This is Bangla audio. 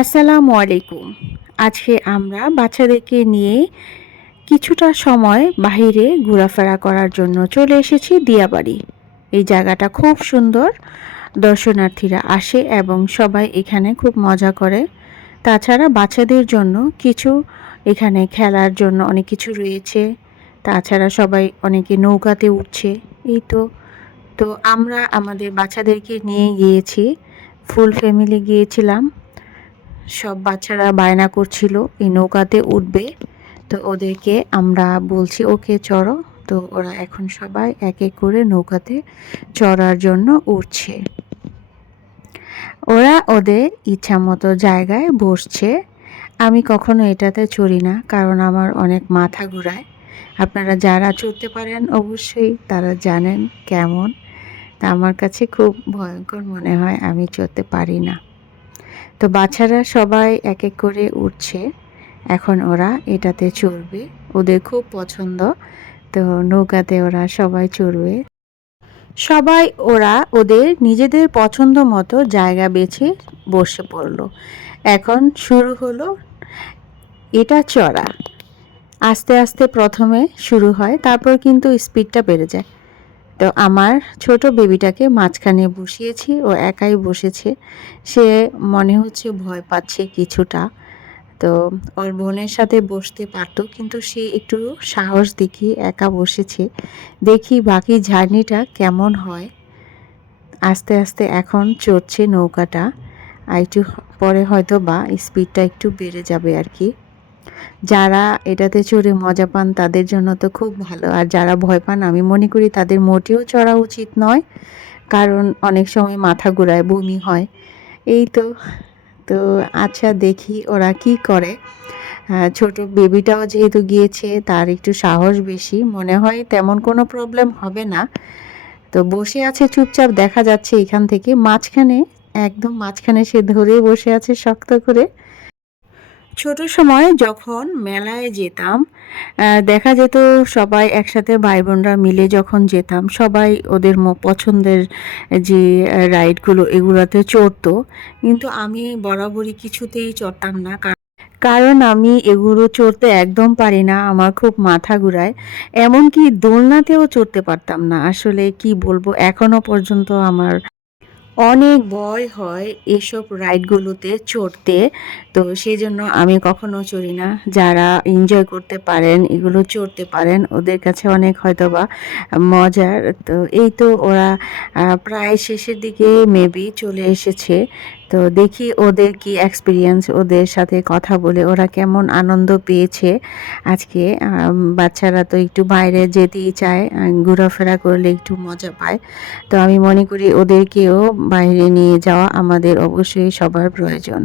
আসসালামু আলাইকুম। আজকে আমরা বাচ্চাদেরকে নিয়ে কিছুটা সময় বাহিরে ঘোরাফেরা করার জন্য চলে এসেছি দিয়াবাড়ি। এই জায়গাটা খুব সুন্দর। দর্শনার্থীরা আসে এবং সবাই এখানে খুব মজা করে। তাছাড়া বাচ্চাদের জন্য কিছু এখানে খেলার জন্য অনেক কিছু রয়েছে। তাছাড়া সবাই অনেকে নৌকাতে উঠছে। এই তো তো আমরা আমাদের বাচ্চাদেরকে নিয়ে গিয়েছি। ফুল ফ্যামিলি গিয়েছিলাম। সব বাচ্চারা বায়না করছিল এই নৌকাতে উঠবে। তো ওদেরকে আমরা বলছি ওকে চড়ো। তো ওরা এখন সবাই এক এক করে নৌকাতে চড়ার জন্য উঠছে। ওরা ওদের ইচ্ছা মতো জায়গায় বসছে। আমি কখনো এটাতে চড়ি না, কারণ আমার অনেক মাথা ঘোরায়। আপনারা যারা চড়তে পারেন অবশ্যই তারা জানেন কেমন। তা আমার কাছে খুব ভয়ঙ্কর মনে হয়, আমি চড়তে পারি না। তো বাচ্চারা সবাই এক এক করে উঠছে। এখন ওরা এটাতে চড়বে, ওদের খুব পছন্দ। তো নৌকাতে ওরা সবাই চড়বে। সবাই ওরা ওদের নিজেদের পছন্দ মতো জায়গা বেছে বসে পড়লো। এখন শুরু হলো এটা চড়া। আস্তে আস্তে প্রথমে শুরু হয়, তারপর কিন্তু স্পিডটা বেড়ে যায়। তো আমার ছোট বেবিটাকে মাঝখানে বসিয়েছি, ও একাই বসেছে। সে মনে হচ্ছে ভয় পাচ্ছে কিছুটা। তো ওর বোনের সাথে বসতে পারতো, কিন্তু সে একটু সাহস দেখিয়ে একা বসেছে। দেখি বাকি জার্নিটা কেমন হয়। আস্তে আস্তে এখন চড়ছে নৌকাটা, আর একটু পরে হয়তো বা স্পিডটা একটু বেড়ে যাবে আর কি। যারা এটাতে চড়ে মজা পান তাদের জন্য তো খুব ভালো, আর যারা ভয় পান আমি মনে করি তাদের মোটেও চড়া উচিত নয়, কারণ অনেক সময় মাথা ঘোরায়, বমি হয়। এই তো তো আচ্ছা, দেখি ওরা কি করে। ছোট বেবিটাও যেহেতু গিয়েছে, তার একটু সাহস বেশি, মনে হয় তেমন কোনো প্রবলেম হবে না। তো বসে আছে চুপচাপ, দেখা যাচ্ছে এখান থেকে মাঝখানে, একদম মাঝখানে সে ধরে বসে আছে শক্ত করে। ছোট সময় যখন মেলায় যেতাম, দেখা যেত সবাই একসাথে ভাই বোনরা মিলে যখন যেতাম, সবাই ওদের পছন্দের যে রাইডগুলো এগুলোতে চড়তো, কিন্তু আমি বরাবরই কিছুতেই চড়তাম না। কারণ আমি এগুলো চড়তে একদম পারি না, আমার খুব মাথা ঘুরায়। এমনকি দোলনাতেও চড়তে পারতাম না। আসলে কি বলবো, এখনো পর্যন্ত আমার অনেক ভয় হয় এসব রাইডগুলোতে চড়তে। তো সেই জন্য আমি কখনো চড়ি না। যারা এনজয় করতে পারেন, এগুলো চড়তে পারেন, ওদের কাছে অনেক হয়তোবা মজার। তো এই তো ওরা প্রায় শেষের দিকে মেবি চলে এসেছে। তো দেখি ওদের কি এক্সপিরিয়েন্স, ওদের সাথে কথা বলে ওরা কেমন আনন্দ পেয়েছে আজকে। বাচ্চারা তো একটু বাইরে যেতেই চায়, ঘোরাফেরা করলে একটু মজা পায়। তো আমি মনে করি ওদেরকেও বাইরে নিয়ে যাওয়া আমাদের অবশ্যই সবার প্রয়োজন।